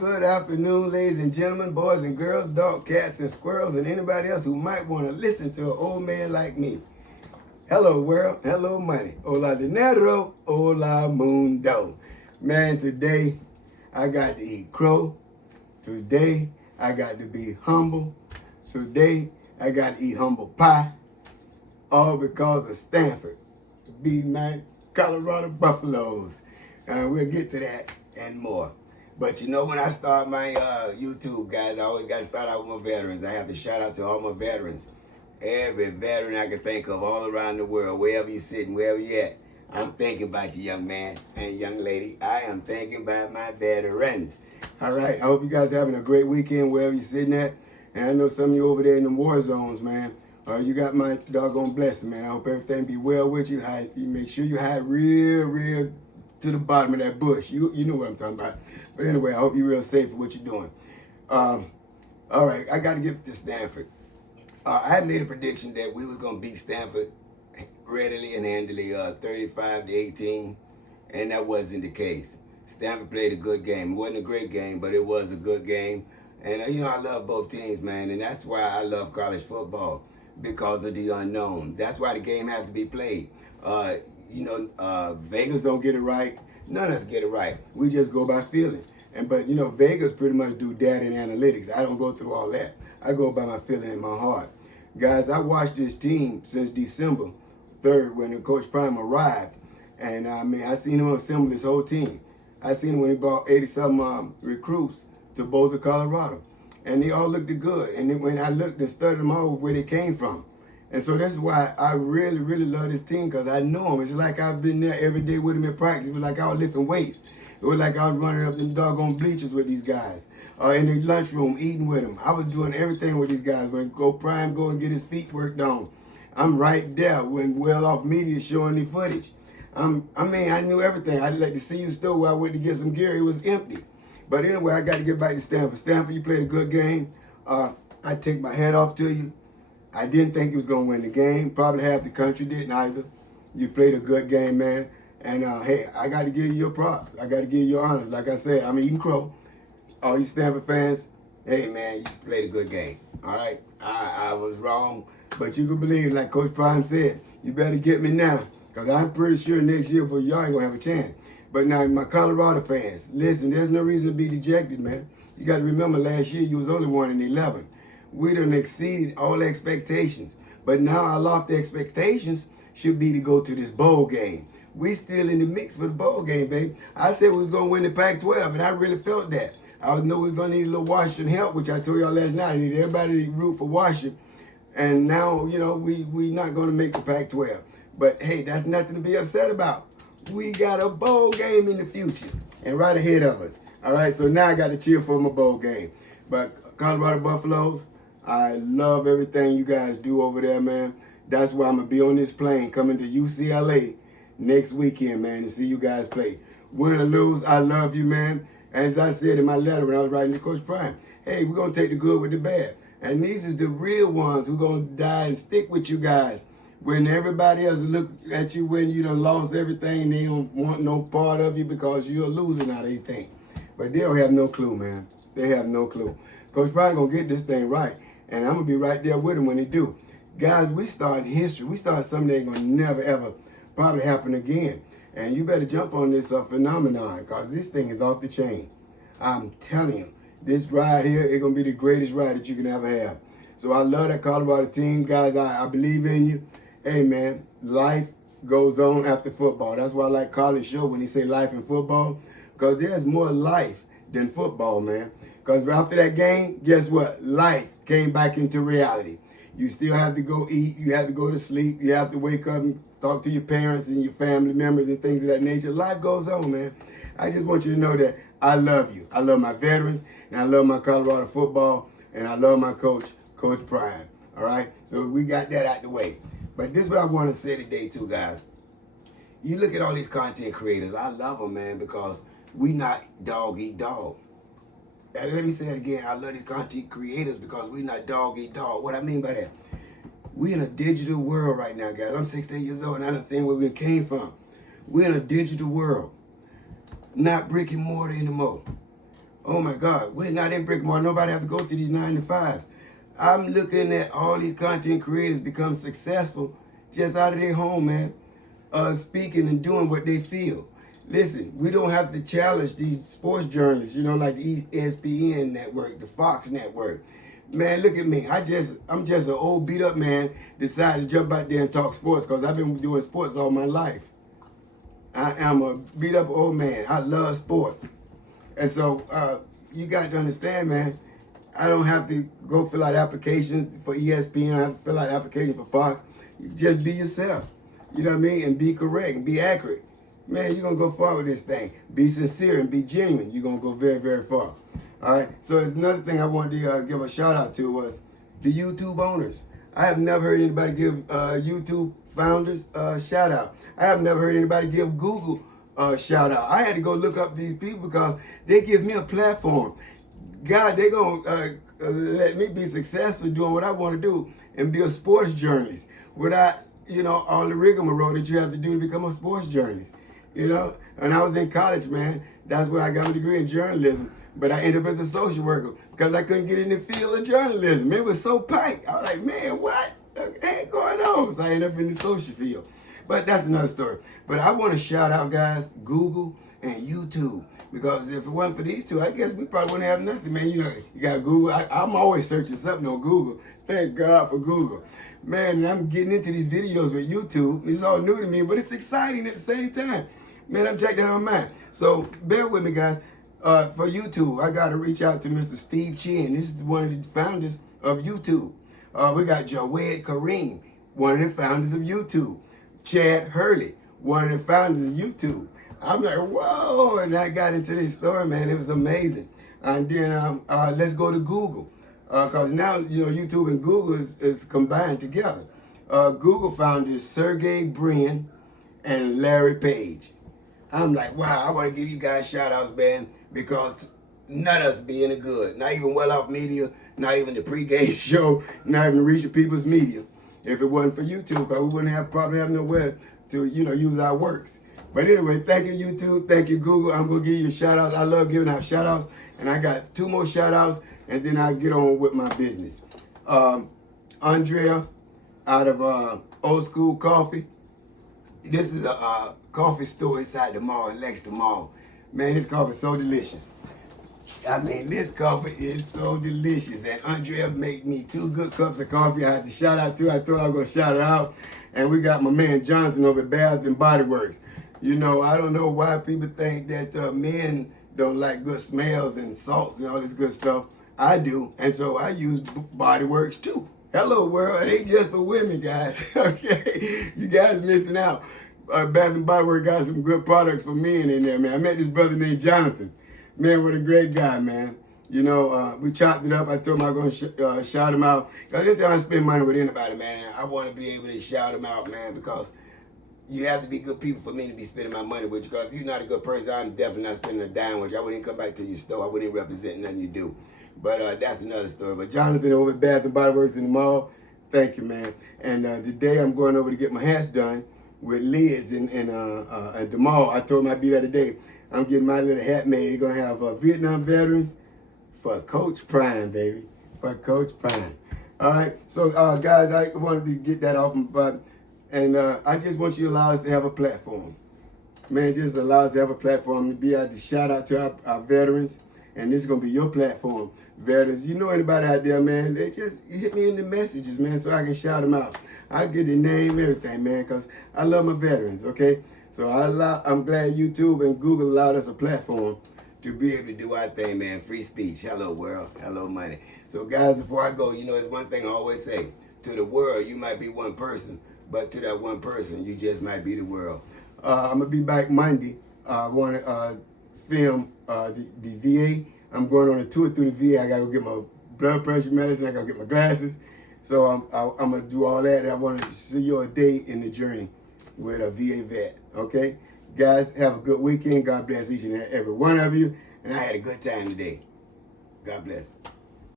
Good afternoon, ladies and gentlemen, boys and girls, dog, cats, and squirrels, and anybody else who might want to listen to an old man like me. Hello, world. Hello, money. Hola dinero. Hola mundo. Man, today I got to eat crow. Today I got to be humble. Today I got to eat humble pie. All because of Stanford beating my Colorado Buffaloes. We'll get to that and more. But you know, when I start my YouTube, guys, I always got to start out with my veterans. I have to shout out to all my veterans. Every veteran I can think of all around the world, wherever you're sitting, wherever you're at. I'm thinking about you, young man and young lady. I am thinking about my veterans. All right, I hope you guys are having a great weekend wherever you're sitting at. And I know some of you over there in the war zones, man. You got my doggone blessing, man. I hope everything be well with you. You make sure you hide real to the bottom of that bush. You know what I'm talking about. But anyway, I hope you're real safe for what you're doing. All right, I got to get to Stanford. I had made a prediction that we was going to beat Stanford readily and handily, 35-18, and that wasn't the case. Stanford played a good game. It wasn't a great game, but it was a good game. And, you know, I love both teams, man, and that's why I love college football, because of the unknown. That's why the game has to be played. Vegas don't get it right. None of us get it right. We just go by feeling. But you know, Vegas pretty much do data and analytics. I don't go through all that. I go by my feeling in my heart. Guys, I watched this team since December 3rd when Coach Prime arrived. And I seen him assemble this whole team. I seen him when he brought 80-some recruits to Boulder, Colorado. And they all looked good. And then when I looked and studied them all, where they came from. And so that's why I really love this team, because I know them. It's like I've been there every day with them in practice. It was like I was lifting weights. It was like I was running up them doggone bleachers with these guys. In the lunchroom, eating with them. I was doing everything with these guys. When Prime go and get his feet worked on, I'm right there when well-off media showing the footage. I knew everything. I like to see you store where I went to get some gear. It was empty. But anyway, I got to get back to Stanford. Stanford, you played a good game. I take my hat off to you. I didn't think you was going to win the game. Probably half the country didn't either. You played a good game, man. And, hey, I got to give you your props. I got to give you your honors. Like I said, I'm eating crow. All you Stanford fans, hey, man, you played a good game. All right? I was wrong. But you can believe, like Coach Prime said, you better get me now. Because I'm pretty sure next year, but y'all ain't going to have a chance. But now, my Colorado fans, listen, there's no reason to be dejected, man. You got to remember last year you was only 1-11. We done exceeded all expectations. But now our lofty expectations should be to go to this bowl game. We still in the mix for the bowl game, baby. I said we was going to win the Pac-12, and I really felt that. I know we was going to need a little Washington help, which I told y'all last night. I need everybody to root for Washington. And now, you know, we not going to make the Pac-12. But, hey, that's nothing to be upset about. We got a bowl game in the future and right ahead of us. All right, so now I got to cheer for my bowl game. But Colorado Buffaloes, I love everything you guys do over there, man. That's why I'm going to be on this plane coming to UCLA next weekend, man, to see you guys play. Win or lose, I love you, man. As I said in my letter when I was writing to Coach Prime, hey, we're going to take the good with the bad. And these is the real ones who are going to die and stick with you guys. When everybody else look at you when you done lost everything, they don't want no part of you because you're losing out of everything. But they don't have no clue, man. They have no clue. Coach Prime going to get this thing right. And I'm going to be right there with him when they do. Guys, we start history. We start something that ain't going to never, ever probably happen again. And you better jump on this phenomenon, because this thing is off the chain. I'm telling you, this ride here is going to be the greatest ride that you can ever have. So I love that Colorado team. Guys, I believe in you. Hey, man, life goes on after football. That's why I like College Show when he say life in football, because there's more life than football, man. Because after that game, guess what? Life came back into reality. You still have to go eat. You have to go to sleep. You have to wake up and talk to your parents and your family members and things of that nature. Life goes on, man. I just want you to know that I love you. I love my veterans, and I love my Colorado football, and I love my coach, Coach Prime. All right? So we got that out the way. But this is what I want to say today, too, guys. You look at all these content creators. I love them, man, because we not dog eat dog. Let me say that again. I love these content creators because we not dog eat dog. What I mean by that? We in a digital world right now, guys. I'm 16 years old and I done seen where we came from. We're in a digital world. Not brick and mortar anymore. Oh my God, we're not in brick and mortar. Nobody have to go to these 9 to 5s. I'm looking at all these content creators become successful just out of their home, man. Speaking and doing what they feel. Listen, we don't have to challenge these sports journalists, you know, like the ESPN network, the Fox network. Man, look at me. I'm just an old beat up man decided to jump out there and talk sports because I've been doing sports all my life. I am a beat up old man. I love sports. And so you got to understand, man, I don't have to go fill out applications for ESPN. I have to fill out applications for Fox. You just be yourself. You know what I mean? And be correct and be accurate. Man, you're going to go far with this thing. Be sincere and be genuine. You're going to go very, very far. All right? So it's another thing I wanted to give a shout out to was the YouTube owners. I have never heard anybody give YouTube founders a shout out. I have never heard anybody give Google a shout out. I had to go look up these people because they give me a platform. God, they're going to let me be successful doing what I want to do and be a sports journalist without, you know, all the rigmarole that you have to do to become a sports journalist. You know, when I was in college, man, that's where I got my degree in journalism. But I ended up as a social worker because I couldn't get in the field of journalism. It was so tight. I was like, man, what ain't going on? So I ended up in the social field. But that's another story. But I want to shout out, guys, Google and YouTube. Because if it wasn't for these two, I guess we probably wouldn't have nothing, man. You know, you got Google. I'm always searching something on Google. Thank God for Google. Man, and I'm getting into these videos with YouTube. It's all new to me, but it's exciting at the same time. Man, I'm checking that on mine. So bear with me, guys. For YouTube, I got to reach out to Mr. Steve Chin. This is one of the founders of YouTube. We got Jawed Kareem, one of the founders of YouTube. Chad Hurley, one of the founders of YouTube. I'm like, whoa, and I got into this story, man. It was amazing. And then let's go to Google. Because now, you know, YouTube and Google is combined together. Google founders Sergey Brin and Larry Page. I'm like, wow, I want to give you guys shout outs, man, because none of us be any good. Not even Well Off Media, not even the pregame show, not even Reach the People's Media. If it wasn't for YouTube, because we wouldn't probably have nowhere to, you know, use our works. But anyway, thank you, YouTube. Thank you, Google. I'm going to give you a shout outs. I love giving out shout outs. And I got 2 more shout outs, and then I'll get on with my business. Andrea out of Old School Coffee. This is a coffee store inside the mall, in Lexington Mall. Man, this coffee is so delicious. I mean, this coffee is so delicious. And Andrea made me 2 good cups of coffee. I had to shout out to. I thought I was going to shout it out. And we got my man Jonathan over at Bath and Body Works. You know, I don't know why people think that men don't like good smells and salts and all this good stuff. I do. And so I use Body Works too. Hello, world. It ain't just for women, guys. Okay? You guys missing out. Bath and Body Works got some good products for men in there, man. I met this brother named Jonathan. Man, what a great guy, man. You know, we chopped it up. I told him I was going to shout him out. Because anytime I spend money with anybody, man, I want to be able to shout him out, man, because you have to be good people for me to be spending my money with you. Because if you're not a good person, I'm definitely not spending a dime with you. I wouldn't even come back to your store. I wouldn't even represent nothing you do. But that's another story. But Jonathan over at Bath and Body Works in the mall, thank you, man. And today I'm going over to get my hats done with Liz in at the mall. I told him I'd be there today. I'm getting my little hat made. They're going to have Vietnam veterans for Coach Prime, baby. For Coach Prime. All right. So, guys, I wanted to get that off. And I just want you to allow us to have a platform. Man, just allow us to have a platform to be able to shout out to our veterans. And this is going to be your platform, veterans. You know anybody out there, man, they just hit me in the messages, man, so I can shout them out. I get the name, everything, man, because I love my veterans, okay? So I'm glad YouTube and Google allowed us a platform to be able to do our thing, man. Free speech. Hello, world. Hello, money. So, guys, before I go, you know, there's one thing I always say. To the world, you might be one person, but to that one person, you just might be the world. I'm going to be back Monday. I want to film the VA. I'm going on a tour through the VA. I got to go get my blood pressure medicine. I got to get my glasses. So I'm going to do all that. And I want to see you a day in the journey with a VA vet. Okay? Guys, have a good weekend. God bless each and every one of you. And I had a good time today. God bless.